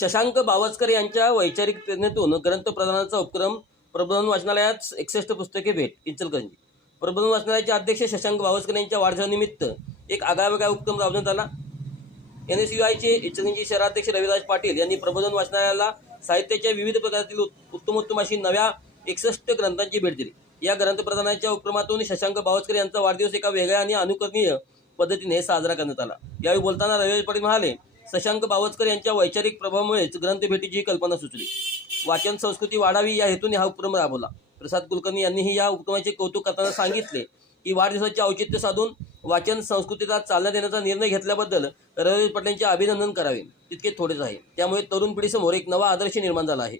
शशांक बावस्कर यांच्या वैचारिक प्रेरणेतून ग्रंथ प्रदानाचा उपक्रम प्रबोधन वाचनालयात 61 पुस्तके भेट इचलकरंजी. प्रबोधन वाचनालयाचे अध्यक्ष शशांक बावस्कर यांच्या वाढदिवसानिमित्त एक आगळावेगळा उपक्रम राबवण्यात आला. NSUIचे इचलकरंजी शहराध्यक्ष रविराज पाटील यांनी प्रबोधन वाचनालयाला साहित्याच्या विविध प्रकारातील उत्तमोत्तम अशी नव्या 61 ग्रंथांची भेट दिली. या ग्रंथ प्रदानाच्या उपक्रमातून शशांक बावस्कर यांचा वाढदिवस एका वेगळ्या आणि अनुकरणीय पद्धतीने साजरा करण्यात आला. यावेळी बोलताना रविराज पाटील म्हणाले, शशांक बावस्कर यांच्या वैचारिक प्रभावामुळेच ग्रंथभेटीची कल्पना सुचली. वाचन संस्कृती वाढावी या हेतूने हा उपक्रम राबवला. प्रसाद कुलकर्णी यांनीही या उपक्रमाचे कौतुक करताना सांगितले की वाढदिवसाचे औचित्य साधून वाचन संस्कृतीला चालना देण्याचा निर्णय घेतल्याबद्दल रविराज पाटील यांचे अभिनंदन करावे तितके थोडेच आहे. त्यामुळे तरुण पिढीसमोर एक नवा आदर्श निर्माण झाला आहे.